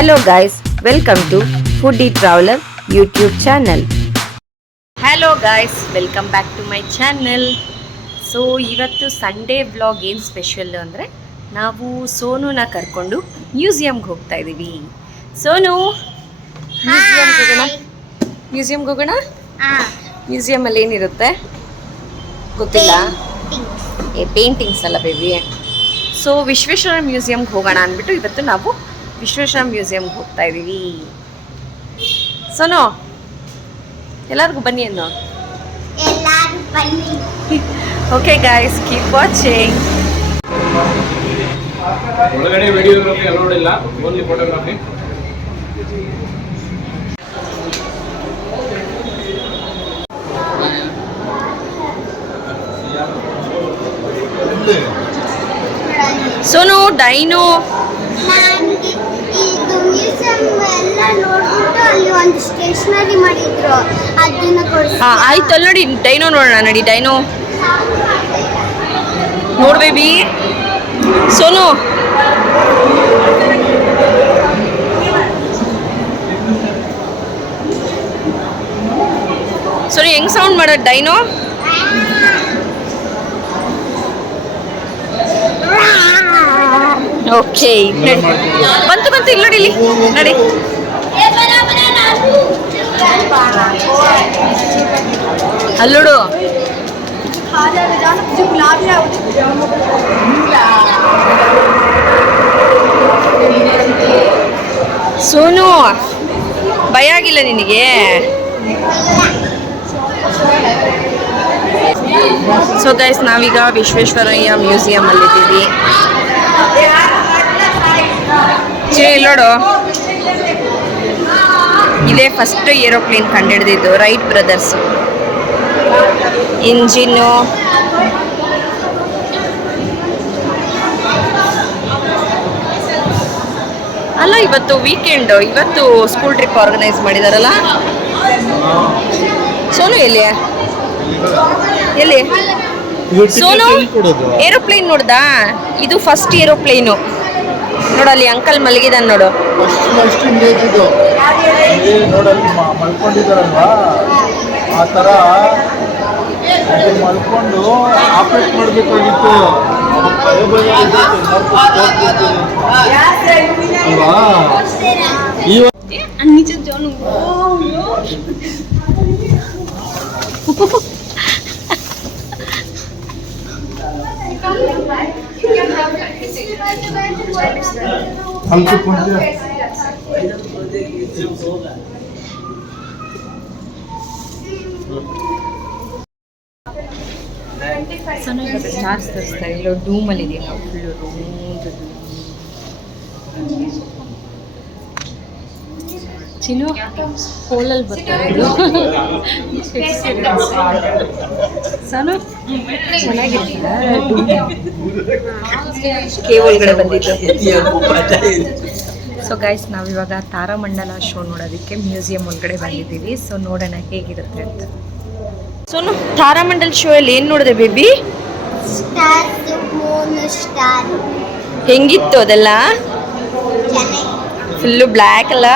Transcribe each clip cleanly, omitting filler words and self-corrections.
Hello guys, welcome to Foodie Traveler YouTube channel. Hello guys, welcome back to my channel. So ಇವತ್ತು Sunday vlog ಏನು special ಅಂದರೆ ನಾವು ಸೋನುನ ಕರ್ಕೊಂಡು ಮ್ಯೂಸಿಯಂಗೆ ಹೋಗ್ತಾ ಇದ್ದೀವಿ. ಸೋನು ಮ್ಯೂಸಿಯಂಗೆ ಹೋಗೋಣ. ಮ್ಯೂಸಿಯಮಲ್ಲಿ ಏನಿರುತ್ತೆ ಗೊತ್ತಿಲ್ಲ. ಪೇಂಟಿಂಗ್ಸ್ ಅಲ್ಲ ಬೇಬಿ. ಸೊ ವಿಶ್ವೇಶ್ವರ ಮ್ಯೂಸಿಯಂಗೆ ಹೋಗೋಣ ಅಂದ್ಬಿಟ್ಟು ಇವತ್ತು ನಾವು ವಿಶ್ವೇಶ್ವರ ಮ್ಯೂಸಿಯಂಗೆ ಹೋಗ್ತಾ ಇದ್ದೀವಿ. ಸೋನು ಎಲ್ಲರಿಗೂ ಬನ್ನಿ ಅನ್ನೋ. Okay guys, keep watching. ಒಳಗಡೆ ವಿಡಿಯೋಗ್ರಫಿ ಅಲೌಡ್ ಇಲ್ಲ, ಓನ್ಲಿ ಫೋಟೋಗ್ರಫಿ. ಸೋನು ಡೈನೋ ಇದು ಮ್ಯೂಸಿಯಂ ಎಲ್ಲ ನೋಡ್ಬಿಟ್ಟು ಅಲ್ಲಿ ಒಂದು ಸ್ಟೇಷನರಿ ಮಾಡಿದ್ರು, ಅದನ್ನ ಆಯ್ತು ಅಲ್ಲಿ ನೋಡಿ ಡೈನೋ ನೋಡೋಣ. ನಡಿ ಡೈನೋ ನೋಡ್ ಬೇಬಿ. ಸೋನು ಸೋನು ಹೆಂಗ್ ಸೌಂಡ್ ಮಾಡೋದು ಡೈನೋ? ಓಕೆ ಬಂತು ಇಲ್ಲಿ ನೋಡಿ, ಇಲ್ಲಿ ನೋಡಿ. ಅಲ್ಲೋಡು ಸೋನು, ಭಯ ಆಗಿಲ್ಲ ನಿನಗೆ? ಸೊ ಗೈಸ್, ನಾವೀಗ ವಿಶ್ವೇಶ್ವರಯ್ಯ ಮ್ಯೂಸಿಯಂ ಅಲ್ಲಿದ್ದೀವಿ. ನೋಡು, ಇದೇ ಫಸ್ಟ್ ಏರೋಪ್ಲೇನ್ ಕಂಡುಹಿಡಿದಿದ್ದು ರೈಟ್ ಬ್ರದರ್ಸ್. ಇಂಜಿನ್ನು ಅಲ್ಲ, ಇವತ್ತು ವೀಕೆಂಡ್, ಇವತ್ತು ಸ್ಕೂಲ್ ಟ್ರಿಪ್ ಆರ್ಗನೈಸ್ ಮಾಡಿದಾರಲ್ಲ. ಸೋನು ಎಲ್ಲಿ ಎಲ್ಲಿ ಸೋನು ಏರೋಪ್ಲೇನ್ ನೋಡ್ದಾ? ಇದು ಫಸ್ಟ್ ಏರೋಪ್ಲೇನು ನೋಡಲ್ಲಿ, ಅಂಕಲ್ ಮಲಗಿದಾನೆ ನೋಡು. ಮಲ್ಕೊಂಡಿದ್ದಾರಲ್ವಾ ಆ ಥರ ಮಲ್ಕೊಂಡು ಆಪರೇಟ್ ಮಾಡಬೇಕಾಗಿತ್ತು. ಸ್ಟಾರ್ಸ್ ತರಿಸ್ತಾರೆ. ಇಲ್ಲೋ ಡೂಮಲ್ಲಿ ಇದೀವಿ ನಾವು, ಫುಲ್ಲು ರೂಮ್. ಚಿನ್ನು ಹೋಲಲ್ಲಿ ಬರ್ತಾರೆ. ಸೋನು ಚೆನ್ನಾಗಿರ್ತೀಯ? ಒಳಗಡೆ ಬಂದಿದ್ದು. ಸೊ ಗೈಸ್, ನಾವಿವಾಗ ತಾರಾಮಂಡಲ ಶೋ ನೋಡೋದಕ್ಕೆ ಮ್ಯೂಸಿಯಂ ಒಳಗಡೆ ಬಂದಿದ್ದೀವಿ. ಸೊ ನೋಡೋಣ ಹೇಗಿರುತ್ತೆ ಅಂತ. ಸೋನು, ತಾರಾಮಂಡಲ್ ಶೋ ಅಲ್ಲಿ ಏನು ನೋಡಿದೆ ಬೇಬಿ? ಹೆಂಗಿತ್ತು ಅದೆಲ್ಲ? ಫುಲ್ಲು ಬ್ಲ್ಯಾಕ್ ಅಲ್ಲ?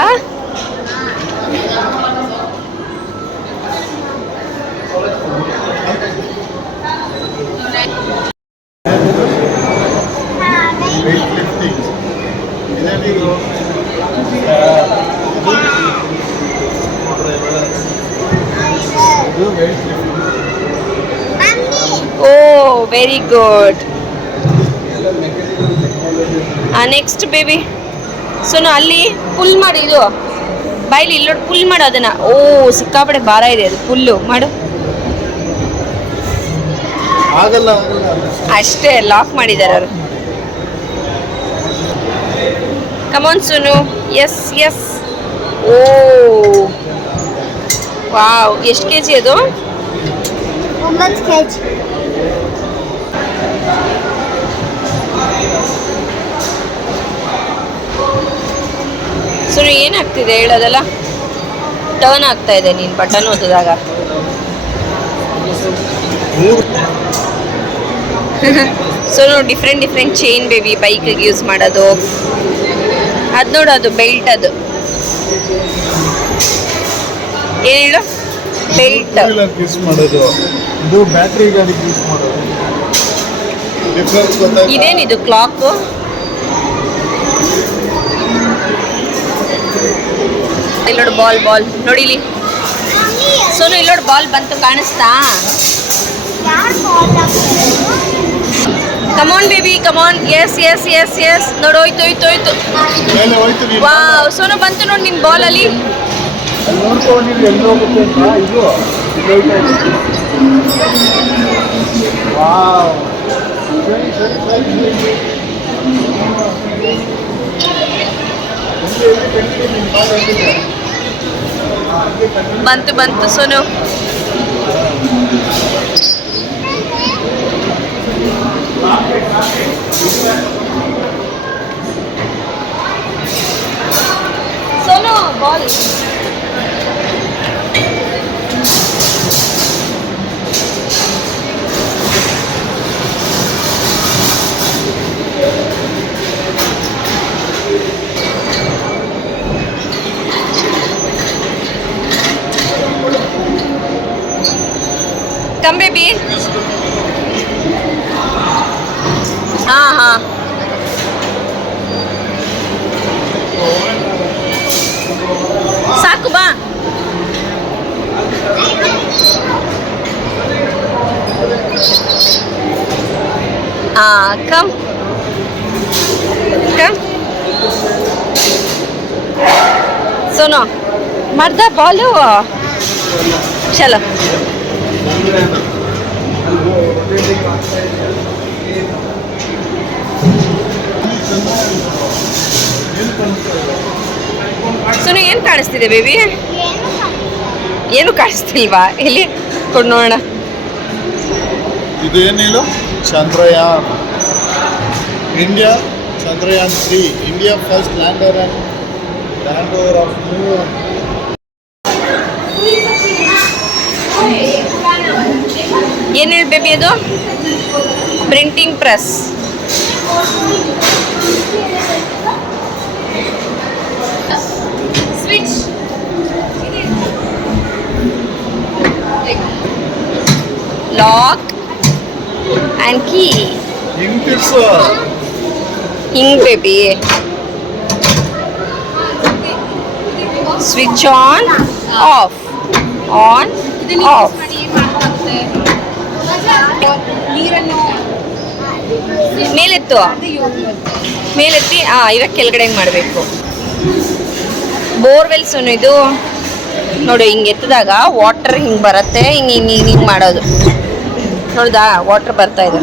Oh very good. Next baby Sonu, ಅಲ್ಲಿ ಪುಲ್ ಮಾಡಿ, ಇದು ಬಾಯ್ಲಿ ಇಲ್ಲೋಡು, ಪುಲ್ ಮಾಡು ಅದನ್ನ. ಓ ಸಿಕ್ಕಾಪಡೆ ಭಾರ ಇದೆ ಅದು, ಪುಲ್ಲು ಮಾಡು. ಅಷ್ಟೇ, ಲಾಕ್ ಮಾಡಿದ್ದಾರೆ ಅವರು. ಕಮಾನ್ ಸೋನು, ಎಸ್ ಎಸ್. ಓ ವಾವ್, ಎಷ್ಟು ಕೆಜಿ ಅದು? 9 kg. ಸೋನು ಏನಾಗ್ತಿದೆ ಹೇಳೋದಲ್ಲ? ಟರ್ನ್ ಆಗ್ತಾ ಇದೆ ನೀನು ಬಟನ್ ಓದಿದಾಗ. ಸೊ ಡಿಫ್ರೆಂಟ್ ಚೈನ್ ಬೇಬಿ ಬೈಕಿಗೆ ಯೂಸ್ ಮಾಡೋದು. ಅದು ನೋಡು, ಅದು ಬೆಲ್ಟ್, ಅದು ಏನು ಹೇಳು, ಬೆಲ್ಟ್. ಯೂಸ್ ಮಾಡೋದು, ಇದು ಬ್ಯಾಟ್ರಿ ಗಾಡಿಗೆ ಯೂಸ್ ಮಾಡೋದು. ಡಿಫ್ರೆನ್ಸ್ ಗೊತ್ತಾಯ್ತಾ? ಇದೇನಿದು ಕ್ಲಾಕು? ಇಲ್ಲಿ ನೋಡು ಬಾಲ್, ಬಾಲ್ ನೋಡಿ ಇಲ್ಲಿ. ಸೋನು ಇಲ್ಲಿ ನೋಡು, ಬಾಲ್ ಬಂತು, ಕಾಣಿಸ್ತಾ? ಯಾರು ಬಾಲ್ ಹಾಕ್ತಿರೋದು? ಕಮಾನ್ ಬೇಬಿ, ಕಮಾನ್. ಎಸ್ ಎಸ್ ಎಸ್ ಎಸ್, ನೋಡು, ಹೋಯ್ತು ಹೋಯ್ತು ಹೋಯ್ತು. ಮೇಲೆ ಹೋಯ್ತು ನೀನು. ವಾವ್, ಸೋನು ಬಂತು ನೋಡಿ ನಿನ್ನ ಬಾಲಲ್ಲಿ. ಅಲ್ಲಿ ನೋಡ್ಕೊಂಡಿದ್ದು ಎಲ್ಲಿ ಹೋಗುತ್ತೆ ಅಂತ. ಇದು ಇಲ್ಲಿ ಹೋಯ್ತಾ ಇದೆ. ವಾವ್, ಸರಿ ಸರಿ ಸರಿ. ಬಂತು ಬಂತು Sonu. Sonu ball. Come baby. हाँ. ಸಾಕು ಬಾ. Come come. ಸೋನು ಮಾಡ್ದ ಬಾಲು. ಚಲೋ. ಸೋನು ಏನು ಕಾಣಿಸ್ತಿದೆ ಬೇಬಿ? ಏನು ಕಾಣಿಸ್ತಿಲ್ವಾ? ಎಲ್ಲಿ ಕೊಡು ನೋಡೋಣ. ಇದು ಏನಿಲ್ಲ, Chandrayaan. India Chandrayaan 3, India first lander and lander of moon. ಏನು ಹೇಳಿ ಬೇಬಿ ಅದು? Printing press. Switch. Lock and key. ಹಿಂಗ್ ಹಿಂಗ್ baby. Switch on off, on off. ಮೇಲೆತ್ತು, ಮೇಲೆತ್ತಿ. ಇವಾಗ ಕೆಳಗಡೆ ಹೆಂಗೆ ಮಾಡಬೇಕು? ಬೋರ್ವೆಲ್ಸ್ ಇದು ನೋಡು, ಹಿಂಗೆ ಎತ್ತಿದಾಗ ವಾಟರ್ ಹಿಂಗೆ ಬರುತ್ತೆ. ಹಿಂಗೆ ಹಿಂಗೆ ಹಿಂಗೆ ಹಿಂಗೆ ಮಾಡೋದು ನೋಡ್ದಾ? ವಾಟರ್ ಬರ್ತಾ ಇದೆ.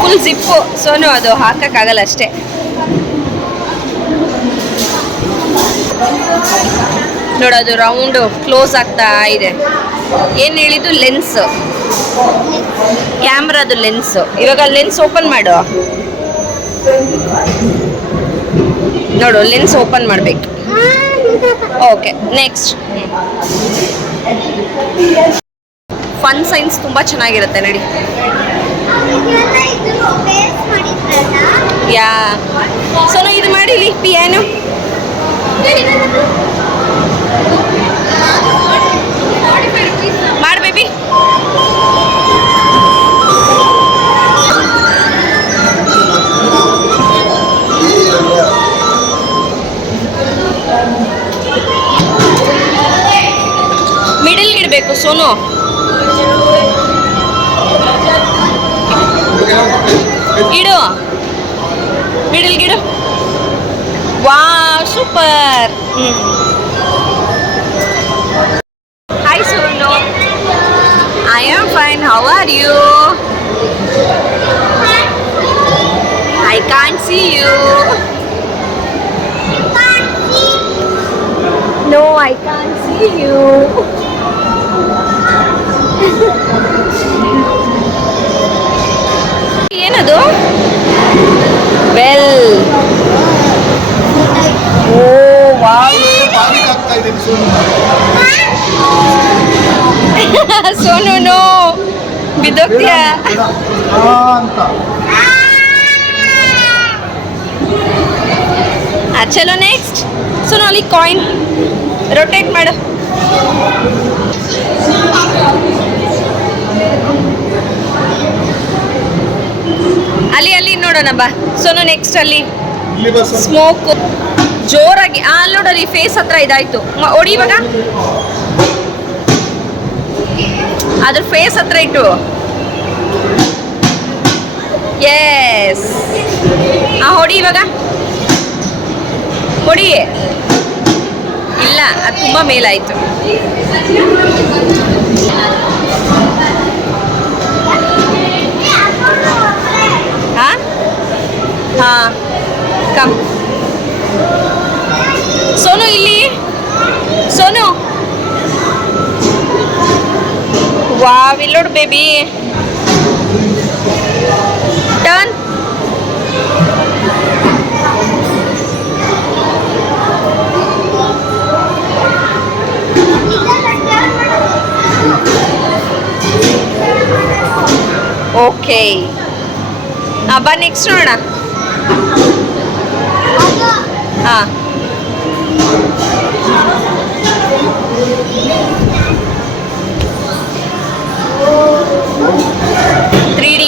ಫುಲ್ ಜಿಪ್ಪು ಸೋನು, ಅದು ಹಾಕಕ್ಕಾಗಲ್ಲ ಅಷ್ಟೇ. ನೋಡೋದು ರೌಂಡು ಕ್ಲೋಸ್ ಆಗ್ತಾ ಇದೆ. ಏನು ಹೇಳಿದ್ದು? ಲೆನ್ಸ್, ಕ್ಯಾಮ್ರಾದು ಲೆನ್ಸ್. ಇವಾಗ ಲೆನ್ಸ್ ಓಪನ್ ಮಾಡು. ನೋಡು, ಲೆನ್ಸ್ ಓಪನ್ ಮಾಡಬೇಕು. Okay, next. ಫನ್ ಸೈನ್ಸ್ ತುಂಬ ಚೆನ್ನಾಗಿರುತ್ತೆ ನೋಡಿ. ಯಾ ಸೋನು ಇದು ಮಾಡಿಲಿ ಪಿಯಾನೋ. ಮಾಡು ಬೇಬಿ. ಮಿಡಲ್ ಇಡಬೇಕು ಸೋನು. ಇಡು, ಮಿಡಲ್ ಗಿಡು. Wow, super. Hi Sonu. I am fine. How are you? I can't see you. No, I can't see you. ಏನದು? ಬೆಲ್. ಓ ವಾವ್. ಆಗ್ತಾ ಇದೆ Sonu, no. ಬಿದ್ದೋಗ್ತೀಯಾ? ಅಂತ ಚಲೋ ನೆಕ್ಸ್ಟ್. ಸೊ ಅಲ್ಲಿ ಕಾಯಿನ್ ರೊಟೇಟ್ ಮಾಡು. ಅಲ್ಲಿ ನೋಡೋಣ ಬಾ. ಸೋನು ನೆಕ್ಸ್ಟ್ ಅಲ್ಲಿ ಇಲ್ಲಿ ಬಸ್ ಸ್ಮೋಕ್ ಜೋರಾಗಿ ಅಲ್ಲಿ ನೋಡಲ್ಲಿ ಫೇಸ್ ಹತ್ರ ಇದಾಯ್ತು. ಹೊಡಿ ಇವಾಗ ಅದ್ರ ಫೇಸ್ ಹತ್ರ ಇಟ್ಟು. ಎಸ್ ಹೊಡಿ ಇವಾಗ ಹೊಡಿ. ಇಲ್ಲ ಅದು ತುಂಬ ಮೇಲಾಯಿತು. ಹಾಂ ಹಾಂ ಕಮ್. ಸೋನು ಇಲ್ಲಿ ಸೋನು ವಾವ್ ಇಲ್ಲಿ ನೋಡು ಬೇಬಿ. ಟರ್ನ್. ಓಕೆ ಬಾ ನೆಕ್ಸ್ಟ್ ನೋಡೋಣ. ಹಾಂ 3D.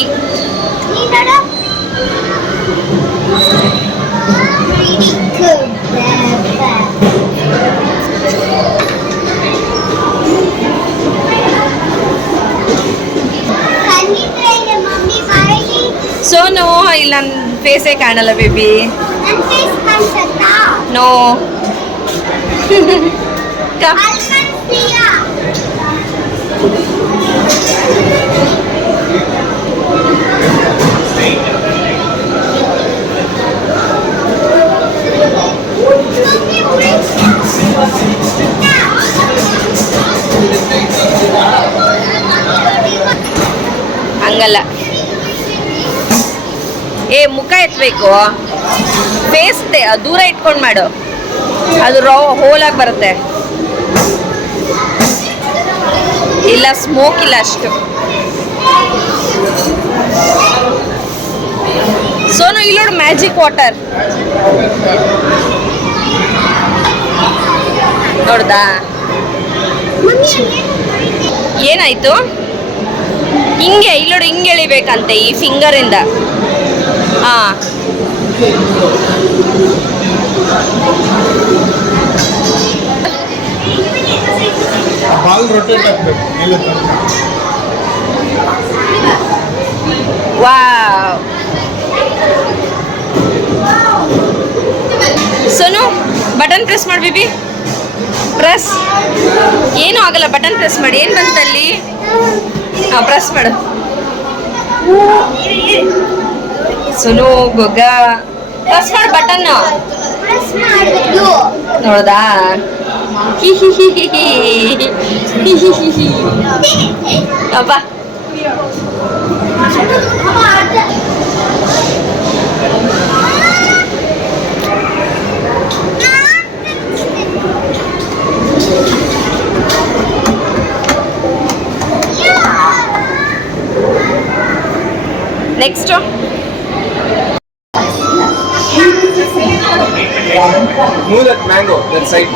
ಸೋನು ಇಲ್ಲಿ ನನ್ನ ಫೇಸೇ ಕಾಣಲ್ಲ ಬೇಬಿ. ನೋ ಹಂಗಲ್ಲ. ಮುಖ ಎತ್ತಬೇಕು. ಫೇಸ್ ದೂರ ಇಟ್ಕೊಂಡು ಮಾಡು, ಅದು ಹೋಲಾಗಿ ಬರುತ್ತೆ. ಇಲ್ಲ ಸ್ಮೋಕ್ ಇಲ್ಲ ಅಷ್ಟು. ಸೋನು ಇಲ್ಲಿ ನೋಡು ಮ್ಯಾಜಿಕ್ ವಾಟರ್ ನೋಡ್ದಾ? ಏನಾಯ್ತು? ಹಿಂಗೆ ಇಲ್ಲೋಡು ಹಿಂಗೆ ಎಳಿಬೇಕಂತೆ ಈ ಫಿಂಗರಿಂದ. ಹಾಂ ಬಾಲ್ ರೊಟೇಟ್ ಆಗ್ಬೇಕು ಮೇಲೆ ತನಕ. ವಾವ್. ಸೋನು ಬಟನ್ ಪ್ರೆಸ್ ಮಾಡಿ ಬೇಬಿ. ಪ್ರೆಸ್. ಏನೂ ಆಗಲ್ಲ, ಬಟನ್ ಪ್ರೆಸ್ ಮಾಡಿ. ಏನು ಬಂತಲ್ಲಿ? ಹಾಂ ಪ್ರೆಸ್ ಮಾಡು. ಸೋನು ಗೊಗ್ಗ ಪ್ರೆಸ್ ಮಾಡು ಬಟನ್. ನೋಡ್ದಾ? ಹಿ ಹಿ ಹಿ ಹಿ ಹಿ ಹಿ ಹಿ ಹಿ. ಅಬ್ಬ next Move that mango, that side.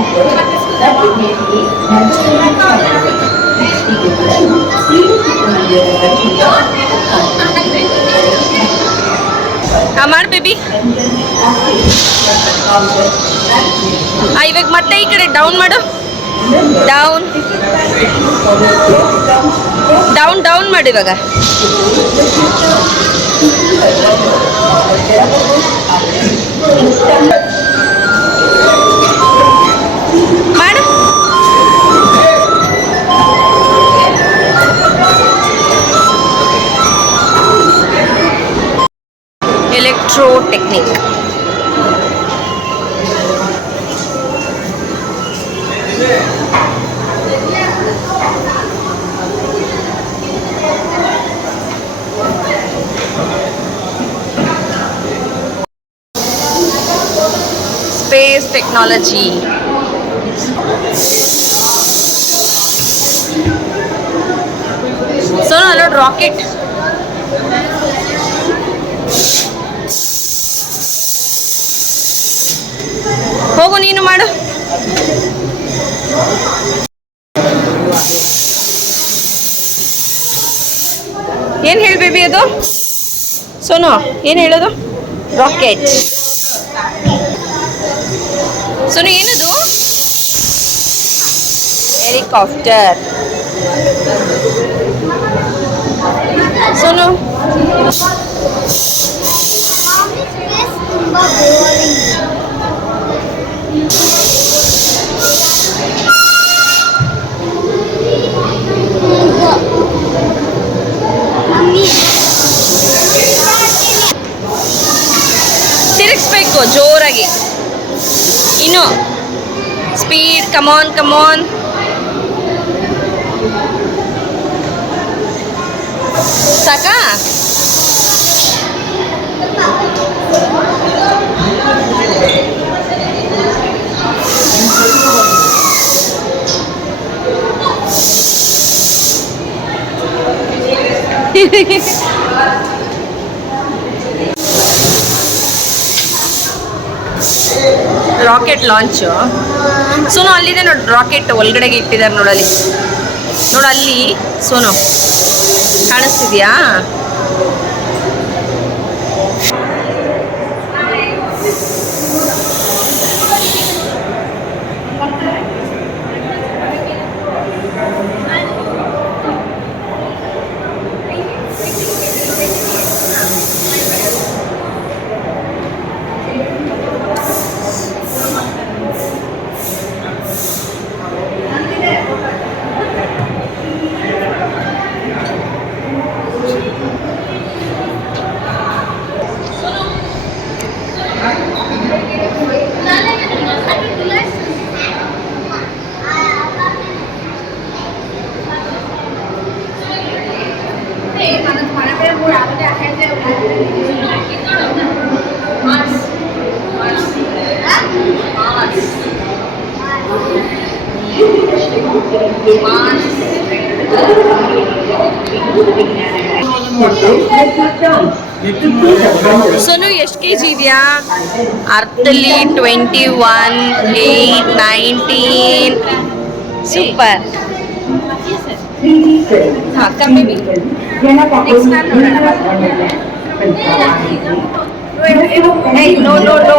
ಮಾಡು ಬೇಬಿ. ಇವಾಗ ಮತ್ತೆ ಈ ಕಡೆ ಡೌನ್ ಮಾಡು. ಡೌನ್ ಡೌನ್ ಡೌನ್ ಮಾಡು ಇವಾಗ. ಮಾಡು. Electro technique. Space technology. So ನೋಡಿ ರಾಕೆಟ್. ಹೋಗು ನೀನು ಮಾಡು. ಏನು ಹೇಳಿ ಬೇಬಿ ಅದು? ಸೋನು ಏನು ಹೇಳೋದು? ರಾಕೆಟ್. ಸೋನು ಏನದು? ಹೆಲಿಕಾಪ್ಟರ್. ಸೋನು ತುಂಬಾ ಬೋರಿಂಗ್. ತಿರುಗಿಸ್ಬೇಕು ಜೋರಾಗಿ. ಇನ್ನು ಸ್ಪೀಡ್. ಕಮಾನ್ ಕಮಾನ್. ಸಾಕಾ? Rocket launch. ಸೋನು ಅಲ್ಲಿದೆ ನೋಡಿ ರಾಕೆಟ್ ಒಳಗಡೆಗೆ ಇಟ್ಟಿದ್ದಾರೆ ನೋಡಲ್ಲಿ. ನೋಡಲ್ಲಿ ಸೋನು ಕಾಣಿಸ್ತಿದ್ಯಾ? ಸೋನು ಎಷ್ಟು ಕೆಜಿ ಇದೆಯಾ? ಅರ್ಥಲ್ಲಿ 21, 8, 19. ಸೂಪರ್. ಕಮ್ಮಿ. ನೆಕ್ಸ್ಟ್ ನಾನು ನೋಡೋಣ. No no no.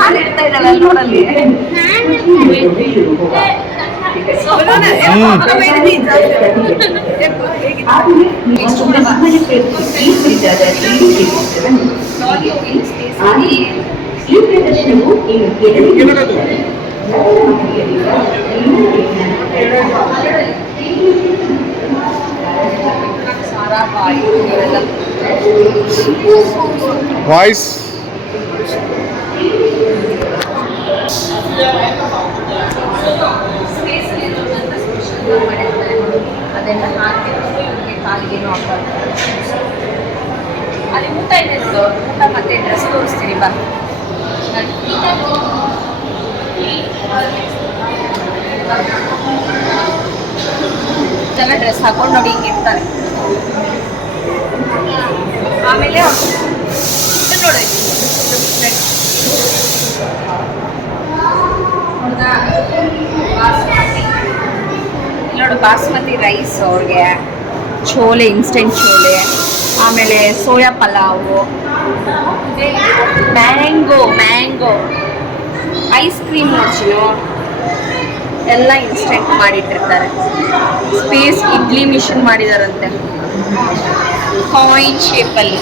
ಹಾಲು ಇಡ್ತಾ ಇದ್ದಾಳೆ ನೋಡಲ್ಲಿ. ಈ ಪ್ರದರ್ಶನವು ವಾಯ್ಸ್ ಅದೆಲ್ಲ ಹಾಕಿರೋದು ಇವ್ರಿಗೆ ಕಾಲಿಗೇನು ಹಾಕ್ಬಾರ್ದು. ಅಲ್ಲಿ ಊಟ ಇದೆ ನೋಡು, ಊಟ ಮತ್ತೆ ಡ್ರೆಸ್ ತೋರಿಸ್ತೀನಿ ಬಾ. ಜನ ಡ್ರೆಸ್ ಹಾಕೊಂಡು ನೋಡಿ ಹಿಂಗಿರ್ತಾರೆ. ಆಮೇಲೆ ಇದು ನೋಡಿ ನೋಡು ಬಾಸ್ಮತಿ ರೈಸ್ ಅವ್ರಿಗೆ, ಚೋಲೆ ಇನ್ಸ್ಟೆಂಟ್ ಚೋಲೆ, ಆಮೇಲೆ soya pulao, mango ice cream ನೋಡ್ಸಿನು ಎಲ್ಲ ಇನ್ಸ್ಟೆಂಟ್ ಮಾಡಿಟ್ಟಿರ್ತಾರೆ. ಸ್ಪೇಸ್ ಇಡ್ಲಿ ಮಿಷಿನ್ ಮಾಡಿದಾರಂತೆ ಕಾಯಿನ್ ಶೇಪಲ್ಲಿ.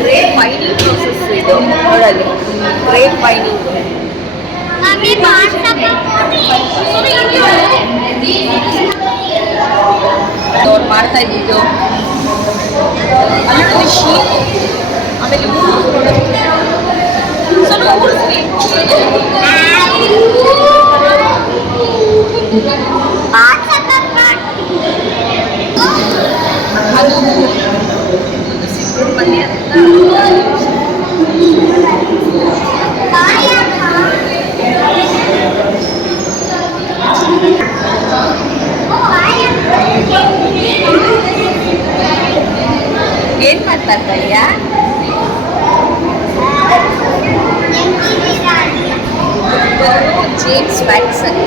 ಗ್ರೇಪ್ ವೈನಿಂಗ್ ಪ್ರೋಸೆಸ್ ಇದು ನೋಡಲ್ಲಿ. ಗ್ರೇಪ್ ವೈನಿಂಗ್ ಮಮ್ಮಿ ವಾಟ್ಸಪ್ ಅವ್ರು ಮಾಡ್ತಾ ಇದ್ದಿದ್ದು ಅಲ್ಲಿ ಶೀಪ್ ಆಮೇಲೆ ಅದು ಸಿಕ್ಕಿಬಿಟ್ಟು ಬನ್ನಿ ಅಂತ ಏನ್ ಮಾಡ್ತಾ ಇದೀಯಾ? James Watson.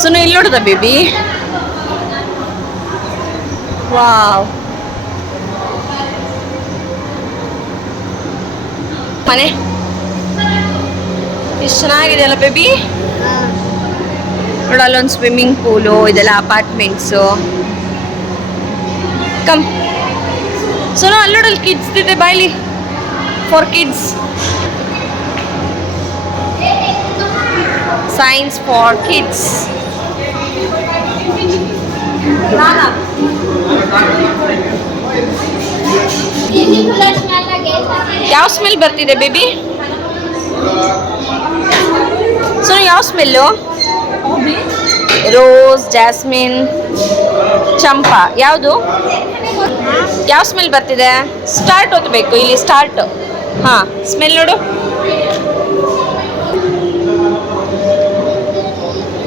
ಸುನು ಇಲ್ಲಿ ನೋಡುದ ಬೇಬಿ. ವಾವ್, ಮನೆ ಎಷ್ಟು ಚೆನ್ನಾಗಿದೆ ಅಲ್ಲ ಬೇಬಿ. ನೋಡು ಅಲ್ಲೊಂದು ಸ್ವಿಮ್ಮಿಂಗ್ ಪೂಲು, ಇದೆಲ್ಲ ಅಪಾರ್ಟ್ಮೆಂಟ್ಸು. ಕಮ್ ಸುನು ಅಲ್ಲಿ ನೋಡಲ್ಲಿ ಕಿಡ್ಸ್ ಇದೆ, ಬಾಯ್ಲಿ for kids. Science for kids. ಯಾವ ಸ್ಮೆಲ್ ಬರ್ತಿದೆ ಬೇಬಿ? ಸೊ ಯಾವ ಸ್ಮೆಲ್ಲು? Rose, jasmine, champa. ಯಾವುದು ಯಾವ ಸ್ಮೆಲ್ ಬರ್ತಿದೆ? ಸ್ಟಾರ್ಟ್ ಓದಬೇಕು ಇಲ್ಲಿ, ಸ್ಟಾರ್ಟ್. ಹಾಂ, ಸ್ಮೆಲ್ ನೋಡು.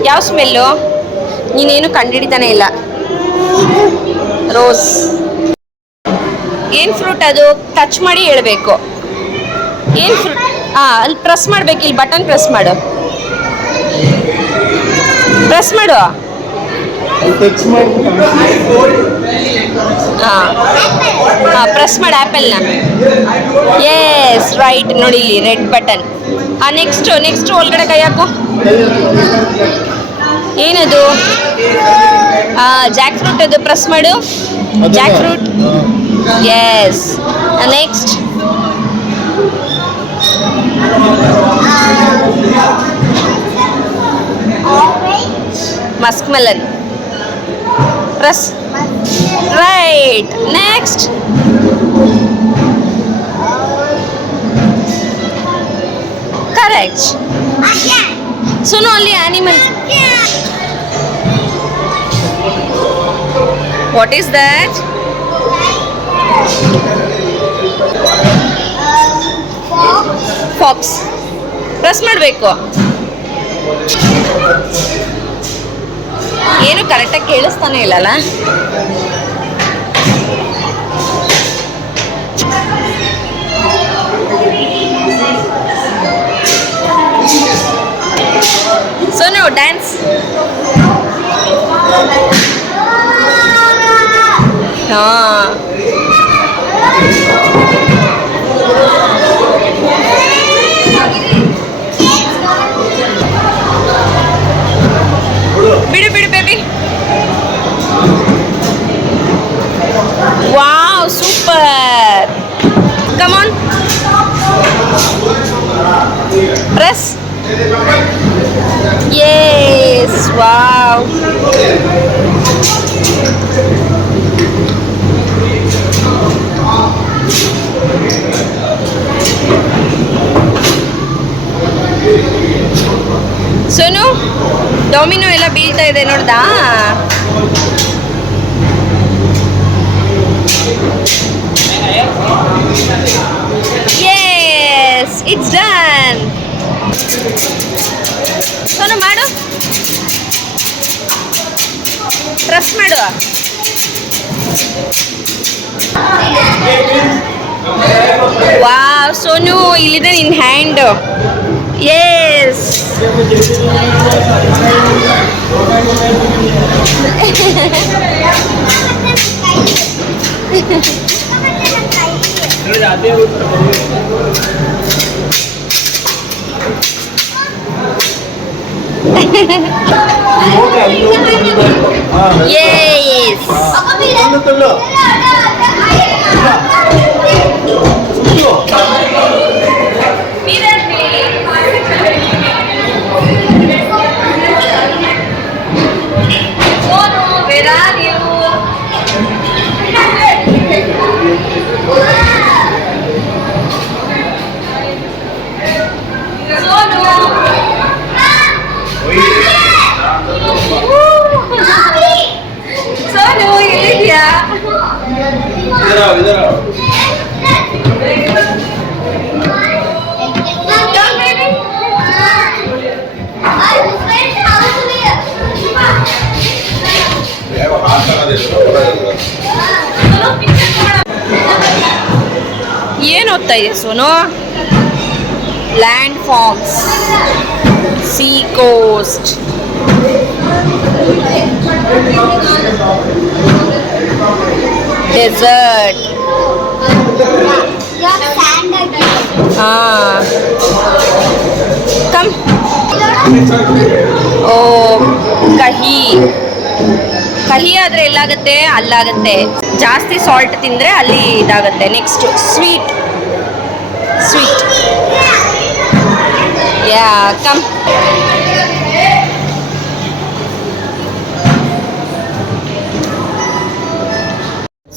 ಯಾವ ಸ್ಮೆಲ್ಲು? ನೀನೇನು ಕಂಡುಹಿಡಿತಾನೆ ಇಲ್ಲ. ರೋಸ್. ಏನು ಫ್ರೂಟ್ ಅದು? ಟಚ್ ಮಾಡಿ ಹೇಳಬೇಕು. ಏನು ಫ್ರೂಟ್? ಹಾಂ, ಅಲ್ಲಿ ಪ್ರೆಸ್ ಮಾಡಬೇಕು. ಇಲ್ಲಿ ಬಟನ್ ಪ್ರೆಸ್ ಮಾಡು, ಪ್ರೆಸ್ ಮಾಡು. ಟಚ್ ಮಾಡ್ಬಿಟ್ಟು ಹಾಂ ಹಾಂ, ಪ್ರೆಸ್ ಮಾಡು ಆ್ಯಪಲ್ನ. S, right. ನೋಡಿ ಇಲ್ಲಿ ರೆಡ್ ಬಟನ್. ಹಾಂ, ನೆಕ್ಸ್ಟ್ ಒಳಗಡೆ ಕೈ ಹಾಕು. ಏನದು? Jackfruit. ಅದು ಪ್ರೆಸ್ ಮಾಡು. Jackfruit. Yes. Next muskmelon. Press. Right. Next correct. Sonu ಅಲ್ಲಿ animal. What is that? Fox. Press ಮಾಡಬೇಕು. ಏನು ಕರೆಕ್ಟಾಗಿ ಕೇಳಿಸ್ತಾನೆ ಇಲ್ಲಲ್ಲ. ಸೋನು ಡ್ಯಾನ್ಸ್. ಹಾಂ, ಬಿಡು ಬಿಡು baby. Wow, super. Come on, press. Yes, wow. Sonu, domino ಎಲ್ಲ ಬೀಳ್ತಾ ಇದೆ ನೋಡ್ದಾ? Yes, it's done. ಸೋನು ಮಾಡು, ಪ್ರೆಸ್ ಮಾಡು. ವಾವ್ ಸೋನು, ಇಲ್ಲಿದೆ ನಿನ್ನ ಹ್ಯಾಂಡ್. ಯೆಸ್. ಹೋಗಿ ಅಲ್ಲಿ ಹೋಗಿ ಬೀಳ್ಬೇಕು. ಹಾ, Yes. ತುಳ್ಳು, ತುಳ್ಳು. ಸುತ್ತು. Where are you? ಸೋನು ಎಲ್ಲಿದ್ಯಾ? ಇದರ ಏನು ಓದ್ತಾ ಇದೆ Sonu? Landforms, sea coast, desert. Come. Oh ಕಹಿ ಕಹಿ ಆದರೆ ಎಲ್ಲಾಗುತ್ತೆ? ಅಲ್ಲಾಗುತ್ತೆ. ಜಾಸ್ತಿ ಸಾಲ್ಟ್ ತಿಂದರೆ ಅಲ್ಲಿ ಇದಾಗುತ್ತೆ. Next sweet sweet. ಯಾ ಕಮ್.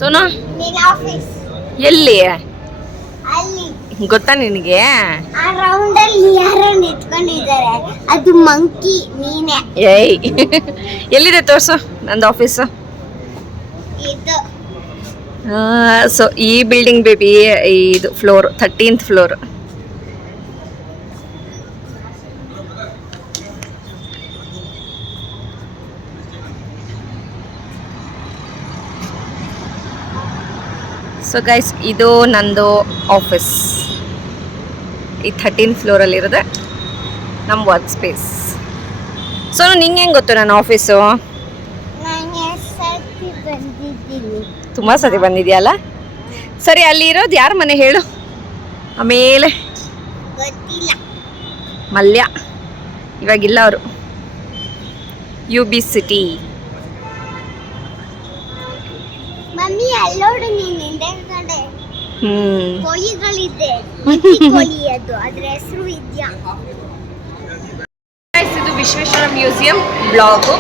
ಸೋನು ಆಫೀಸ್ ಎಲ್ಲಿ ಅಲ್ಲಿ ಗೊತ್ತಾ ನಿನಗೆ? ಆ ರೌಂಡ್ ಅಲ್ಲಿ ಯಾರೋ ನಿಂತ್ಕೊಂಡಿದ್ದಾರೆ, ಅದು ಮಂಕಿ ನೀನೆ. ಏಯ್ ಎಲ್ಲಿದೆ ತೋರ್ಸು ನಂದು ಆಫೀಸು. ಇದು ಸೊ ಈ ಬಿಲ್ಡಿಂಗ್ ಬೇಬಿ, ಇದು floor 13th floor. So guys, ಇದು ನಂದು ಆಫೀಸ್. ಈ 13th ಫ್ಲೋರಲ್ಲಿರೋದೆ ನಮ್ಮ ವರ್ಕ್ ಸ್ಪೇಸ್. ಸೊ ನಿಂಗೆ ಹೆಂಗೆ ಗೊತ್ತು ನನ್ನ ಆಫೀಸು? ನಾನು ಸರ್ತಿ ಬಂದಿದ್ದೀನಿ. ತುಂಬ ಸತಿ ಬಂದಿದೆಯಲ್ಲ. ಸರಿ, ಅಲ್ಲಿ ಇರೋದು ಯಾರ ಮನೆ ಹೇಳು? ಆಮೇಲೆ ಗೊತ್ತಿಲ್ಲ. ಮಲ್ಯ ಇವಾಗಿಲ್ಲ ಅವರು. UB city. ಮಮ್ಮಿ ಅಲ್ಲೋಡು, ನೀನು ಹಿಂದೆ ಕಡೆ ಹ್ಮ್ ಕೋಳಿಗಳಿದೆ. ಕೋಳಿ ಅದು, ಅದ್ರ ಹೆಸರು ವಿದ್ಯಾ. Guys, ಇದು ವಿಶ್ವೇಶ್ವರ ಮ್ಯೂಸಿಯಂ ಬ್ಲಾಗು.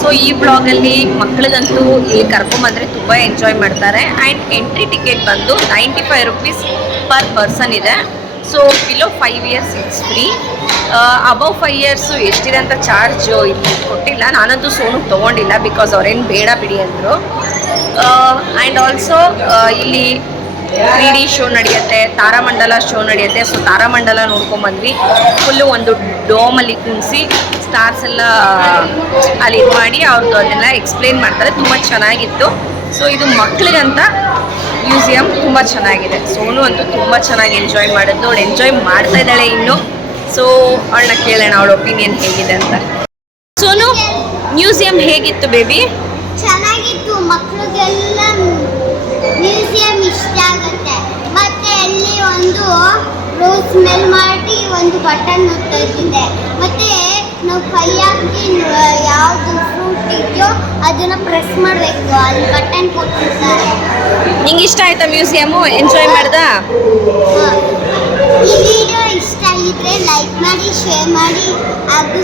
ಸೊ ಈ ಬ್ಲಾಗಲ್ಲಿ ಮಕ್ಕಳಿಗಂತೂ ಇಲ್ಲಿ ಕರ್ಕೊಂಬಂದರೆ ತುಂಬ ಎಂಜಾಯ್ ಮಾಡ್ತಾರೆ. ಆ್ಯಂಡ್ ಎಂಟ್ರಿ ಟಿಕೆಟ್ ಬಂದು 95 ರುಪೀಸ್ ಪರ್ ಪರ್ಸನ್ ಇದೆ. So below 5 years it's free. Above 5 years ಎಷ್ಟಿದೆ ಅಂತ ಚಾರ್ಜು ಇಲ್ಲಿ ಕೊಟ್ಟಿಲ್ಲ. ನಾನಂತೂ ಸೋನು ತೊಗೊಂಡಿಲ್ಲ, ಬಿಕಾಸ್ ಅವ್ರೇನು ಬೇಡ ಬಿಡಿ ಅಂದರು. ಆ್ಯಂಡ್ ಆಲ್ಸೋ ಇಲ್ಲಿ 3D ಶೋ ನಡೆಯುತ್ತೆ, ತಾರಾಮಂಡಲ ಶೋ ನಡೆಯುತ್ತೆ. ಸೊ ತಾರಾಮಂಡಲ ನೋಡ್ಕೊಂಬಂದ್ವಿ. ಫುಲ್ಲು ಒಂದು ಡೋಮಲ್ಲಿ ಕುಣಿಸಿ ಸ್ಟಾರ್ಸ್ ಎಲ್ಲ ಅಲ್ಲಿ ಇದು ಮಾಡಿ ಅವ್ರದ್ದು ಅದೆಲ್ಲ ಎಕ್ಸ್ಪ್ಲೇನ್ ಮಾಡ್ತಾರೆ. ತುಂಬ ಚೆನ್ನಾಗಿತ್ತು. ಸೊ ಇದು ಮಕ್ಕಳಿಗಂತ ಮ್ಯೂಸಿಯಂ ತುಂಬ ಚೆನ್ನಾಗಿದೆ. ಸೋನು ಅಂತೂ ತುಂಬ ಚೆನ್ನಾಗಿ ಎಂಜಾಯ್ ಮಾಡಿದ್ದು. ಅವಳು ಎಂಜಾಯ್ ಮಾಡ್ತಾ ಇದ್ದಾಳೆ ಇನ್ನು. ಸೊ ಅವಳನ್ನ ಕೇಳೋಣ ಅವಳ ಒಪಿನಿಯನ್ ಹೇಗಿದೆ ಅಂತ. ಸೋನು, ಮ್ಯೂಸಿಯಂ ಹೇಗಿತ್ತು ಬೇಬಿ? ಚೆನ್ನಾಗಿತ್ತು. ಮಕ್ಕಳಿಗೆಲ್ಲ ಮ್ಯೂಸಿಯಂ ಇಷ್ಟ ಆಗುತ್ತೆ. ಮತ್ತೆ ಅಲ್ಲಿ ಒಂದು ರೋಸ್ ಸ್ಮೆಲ್ ಮಾಡಿ ಒಂದು ಬಟನ್ ಒತ್ತಿದೆ. ಮತ್ತೆ ನಾವು ಕೈ ಹಾಕಿ ಯಾವುದು ಫ್ರೂಟ್ ಇದೆಯೋ ಅದನ್ನ ಪ್ರೆಸ್ ಮಾಡಬೇಕು, ಅಲ್ಲಿ ಬಟನ್ ಕೊಟ್ಟಿರ್ತಾರೆ. ನಿಂಗೆ ಇಷ್ಟ ಆಯ್ತಾ ಮ್ಯೂಸಿಯಮು? ಎಂಜಾಯ್ ಮಾಡ್ದಾ? ಈ ವಿಡಿಯೋ ಇಷ್ಟ ಆಗಿದ್ರೆ ಲೈಕ್ ಮಾಡಿ, ಶೇರ್ ಮಾಡಿ ಹಾಗೂ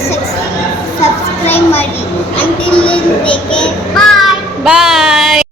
ಸಬ್ಸ್ಕ್ರೈಬ್ ಮಾಡಿ. Until take care. ಬಾಯ್. ಬಾಯ್.